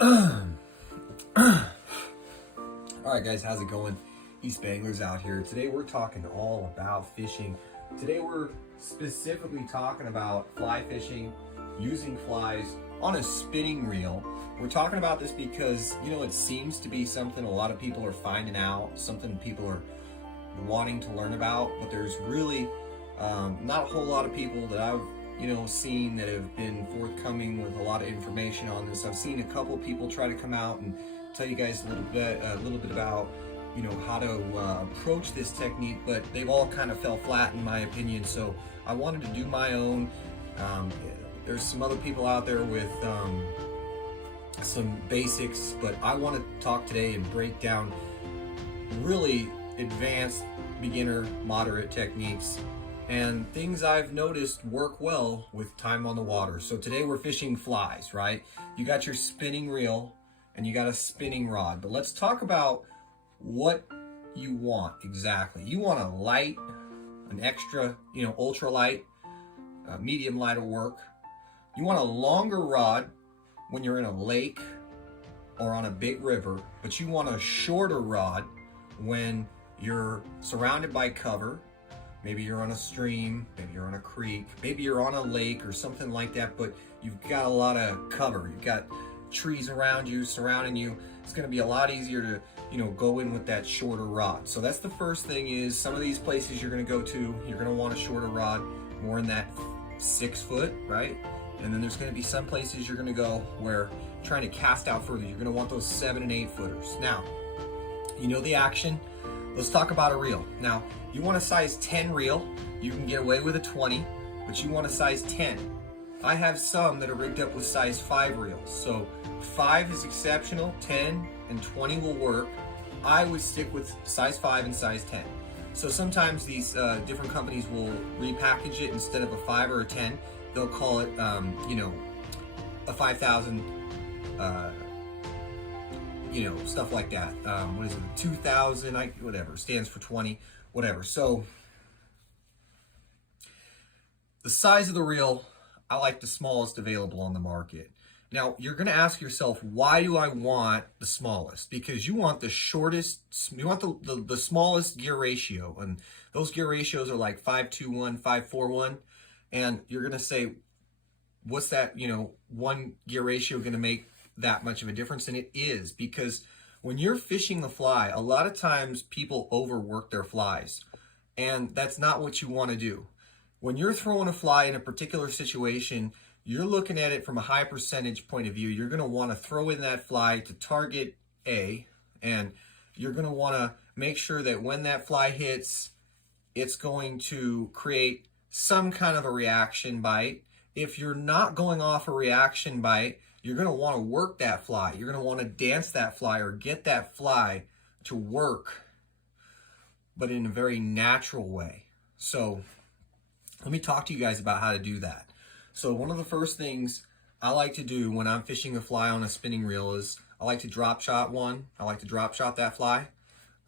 Alright guys, how's it going? Eastbayanglers out here. Today we're talking all about fishing. Today we're specifically talking about fly fishing, using flies on a spinning reel. We're talking about this because, it seems to be something a lot of people are finding out, something people are wanting to learn about, but there's really not a whole lot of people that I've seen that have been forthcoming with a lot of information on this. I've seen a couple people try to come out and tell you guys a little bit about how to approach this technique, but they've all kind of fell flat in my opinion. So I wanted to do my own. There's some other people out there with some basics, but I want to talk today and break down really advanced beginner moderate techniques and things I've noticed work well with time on the water. So today we're fishing flies, right? You got your spinning reel and you got a spinning rod, but let's talk about what you want exactly. You want a light, an extra, ultra light, medium light will work. You want a longer rod when you're in a lake or on a big river, but you want a shorter rod when you're surrounded by cover. Maybe you're on a stream, maybe you're on a creek, maybe you're on a lake or something like that, but you've got a lot of cover. You've got trees around you, surrounding you. It's going to be a lot easier to, go in with that shorter rod. So that's the first thing. Is some of these places you're going to go to, you're going to want a shorter rod, more in that 6 foot, right? And then there's going to be some places you're going to go where trying to cast out further, you're going to want those 7 and 8 footers. Now, the action. Let's talk about a reel. Now, you want a size 10 reel. You can get away with a 20, but you want a size 10. I have some that are rigged up with size 5 reels. So 5 is exceptional, 10 and 20 will work. I would stick with size 5 and size 10. So sometimes these different companies will repackage it. Instead of a 5 or a 10, they'll call it, a 5,000, stuff like that. What is it? 2,000, whatever, stands for 20, whatever. So the size of the reel, I like the smallest available on the market. Now, you're going to ask yourself, why do I want the smallest? Because you want the shortest, you want the smallest gear ratio. And those gear ratios are like 5:2:1, 5:4:1. And you're going to say, what's that, one gear ratio going to make that much of a difference? And it is, because when you're fishing the fly, a lot of times people overwork their flies. And that's not what you want to do. When you're throwing a fly in a particular situation, you're looking at it from a high percentage point of view. You're going to want to throw in that fly to target A, and you're going to want to make sure that when that fly hits, it's going to create some kind of a reaction bite. If you're not going off a reaction bite, you're going to want to work that fly. You're going to want to dance that fly or get that fly to work, but in a very natural way. So let me talk to you guys about how to do that. So one of the first things I like to do when I'm fishing a fly on a spinning reel is I like to drop shot one. I like to drop shot that fly.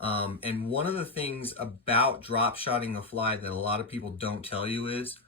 And one of the things about drop shotting a fly that a lot of people don't tell you is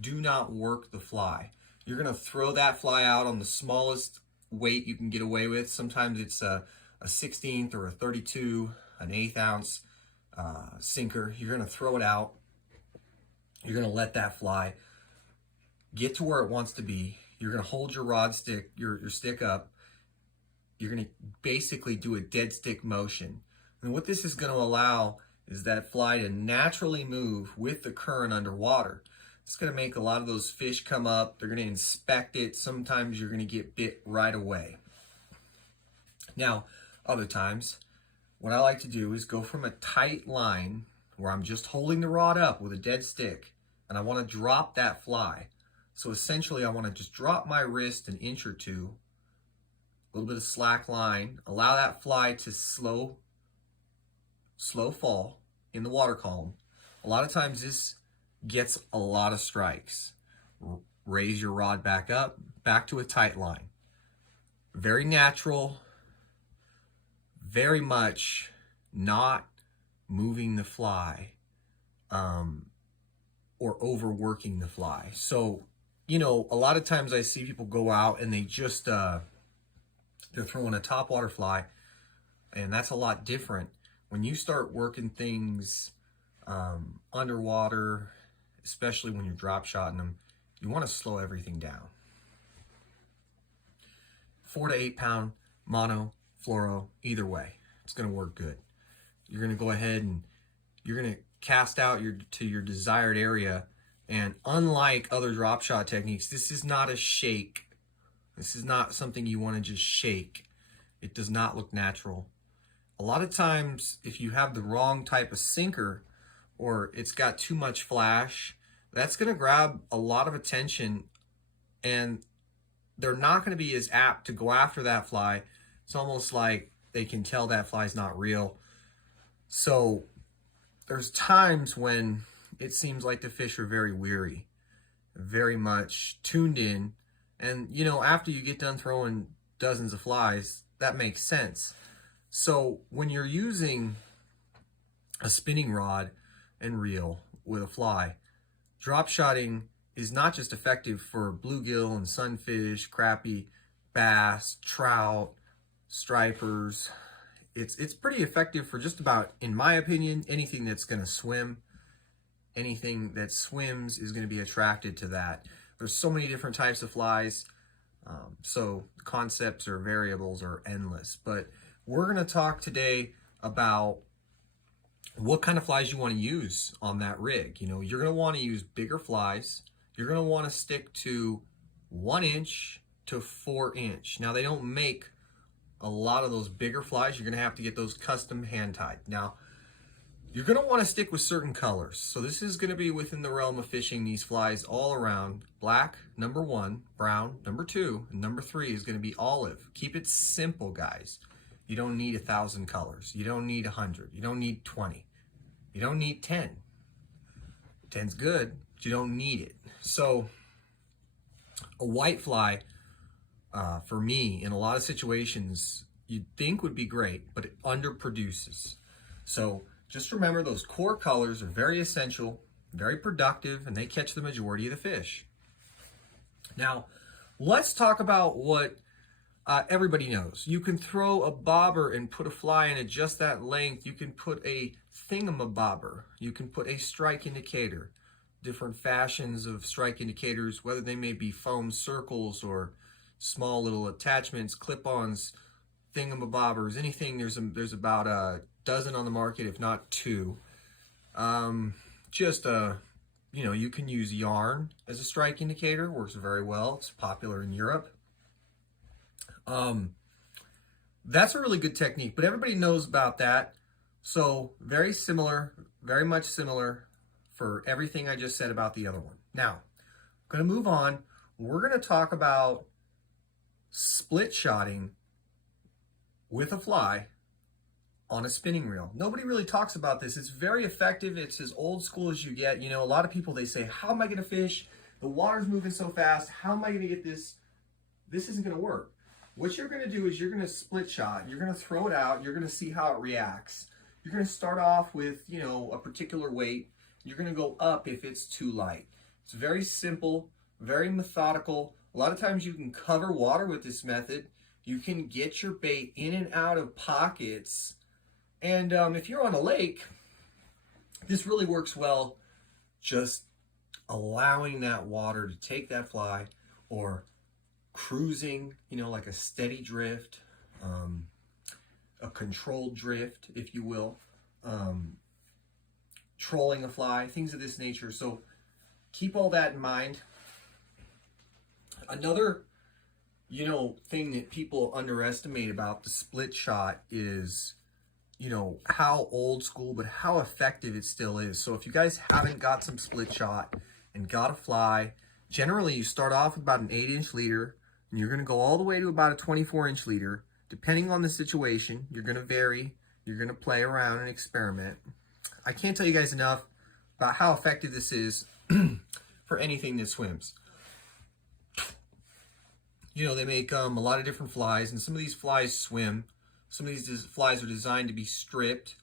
do not work the fly. You're going to throw that fly out on the smallest weight you can get away with. Sometimes it's a 16th or a 32, an 1/8 ounce sinker. You're going to throw it out. You're going to let that fly get to where it wants to be. You're going to hold your rod stick, your stick up. You're going to basically do a dead stick motion. And what this is going to allow is that fly to naturally move with the current underwater. It's going to make a lot of those fish come up. They're going to inspect it. Sometimes you're going to get bit right away. Now, other times, what I like to do is go from a tight line where I'm just holding the rod up with a dead stick, and I want to drop that fly. So essentially, I want to just drop my wrist an inch or two, a little bit of slack line, allow that fly to slow fall in the water column. A lot of times this gets a lot of strikes. Raise your rod back up, back to a tight line. Very natural, very much not moving the fly or overworking the fly. So, a lot of times I see people go out and they just They're throwing a topwater fly, and that's a lot different. When you start working things underwater, especially when you're drop shotting them, you want to slow everything down. 4 to 8 pound mono, fluoro, either way, it's going to work good. You're going to go ahead and you're going to cast out to your desired area. And unlike other drop shot techniques, this is not a shake. This is not something you want to just shake. It does not look natural. A lot of times, if you have the wrong type of sinker or it's got too much flash, that's going to grab a lot of attention, and they're not going to be as apt to go after that fly. It's almost like they can tell that fly's not real. So there's times when it seems like the fish are very weary, very much tuned in. And, you know, after you get done throwing dozens of flies, that makes sense. So when you're using a spinning rod and reel with a fly, drop shotting is not just effective for bluegill and sunfish, crappie, bass, trout, stripers. It's pretty effective for just about, in my opinion, anything that's going to swim. Anything that swims is going to be attracted to that. There's so many different types of flies, so concepts or variables are endless. But we're going to talk today about what kind of flies you want to use on that rig. You know, you're going to want to use bigger flies. You're going to want to stick to 1 inch to 4 inch. Now, they don't make a lot of those bigger flies. You're going to have to get those custom hand tied. Now, you're going to want to stick with certain colors. So this is going to be within the realm of fishing these flies all around. Black, number 1, brown, number 2, and number 3 is going to be olive. Keep it simple, guys. You don't need 1,000 colors. You don't need 100. You don't need 20. You don't need 10. 10's good, but you don't need it. So a white fly, for me, in a lot of situations, you'd think would be great, but it underproduces. So just remember, those core colors are very essential, very productive, and they catch the majority of the fish. Now, let's talk about what everybody knows. You can throw a bobber and put a fly in it just that length. You can put a thingamabobber. You can put a strike indicator. Different fashions of strike indicators, whether they may be foam circles or small little attachments, clip-ons, thingamabobbers, anything. There's about a dozen on the market, if not 2. You know, you can use yarn as a strike indicator. Works very well. It's popular in Europe. That's a really good technique, but everybody knows about that. So very similar, very much similar for everything I just said about the other one. Now, I'm going to move on. We're going to talk about split shotting with a fly on a spinning reel. Nobody really talks about this. It's very effective. It's as old school as you get. You know, a lot of people, they say, how am I going to fish? The water's moving so fast. How am I going to get this? This isn't going to work. What you're going to do is you're going to split shot. You're going to throw it out. You're going to see how it reacts. You're going to start off with, you know, a particular weight. You're going to go up if it's too light. It's very simple, very methodical. A lot of times you can cover water with this method. You can get your bait in and out of pockets. And if you're on a lake, this really works well. Just allowing that water to take that fly, or cruising, you know, like a steady drift, a controlled drift, if you will, trolling a fly, things of this nature. So keep all that in mind. Another, you know, thing that people underestimate about the split shot is, you know, how old school, but how effective it still is. So if you guys haven't got some split shot and got a fly, generally you start off with about an 8-inch leader, and you're going to go all the way to about a 24-inch leader. Depending on the situation, you're going to vary. You're going to play around and experiment. I can't tell you guys enough about how effective this is for anything that swims. You know, they make a lot of different flies, and some of these flies swim. Some of these flies are designed to be stripped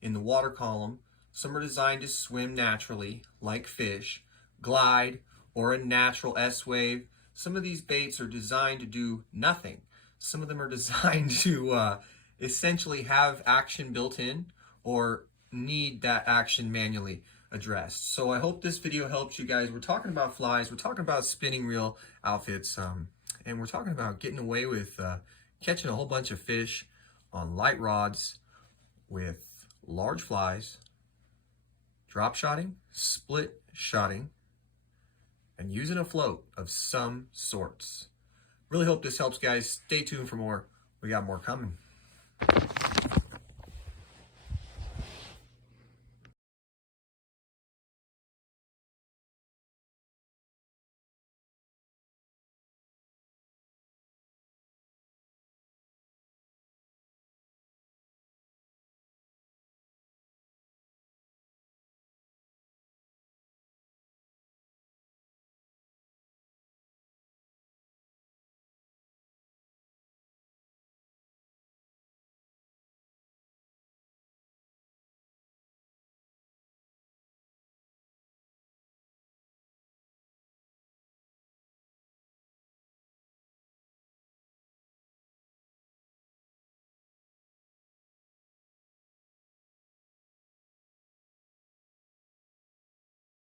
in the water column. Some are designed to swim naturally, like fish, glide, or a natural S-wave. Some of these baits are designed to do nothing. Some of them are designed to essentially have action built in or need that action manually addressed. So I hope this video helps you guys. We're talking about flies, we're talking about spinning reel outfits, and we're talking about getting away with catching a whole bunch of fish on light rods with large flies, drop shotting, split shotting, and using a float of some sorts. Really hope this helps, guys. Stay tuned for more. We got more coming.